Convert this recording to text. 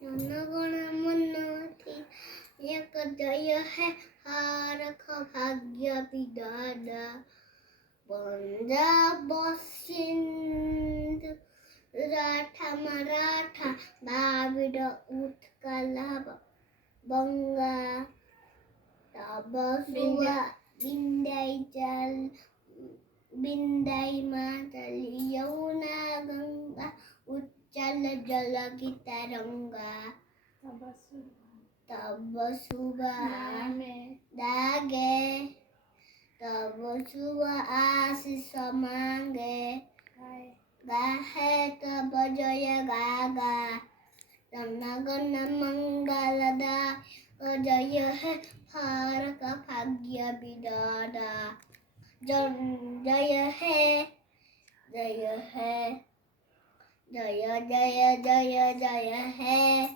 जनगण मन एक जय है हारख भाग्य विधाता पंजाब सिंध राठा मराठा द्राविड उत्कल बंगा तब सुवा बिंदै मातल यमुना गंगा उच्चल जल की तरंगा तब सुबह दागे तब सुबह आशीष मांगे गाहे तब जय गागा जनगण मंगलदा जय है हारक भाग्य विधाता जय है जय है जय जय जय जय है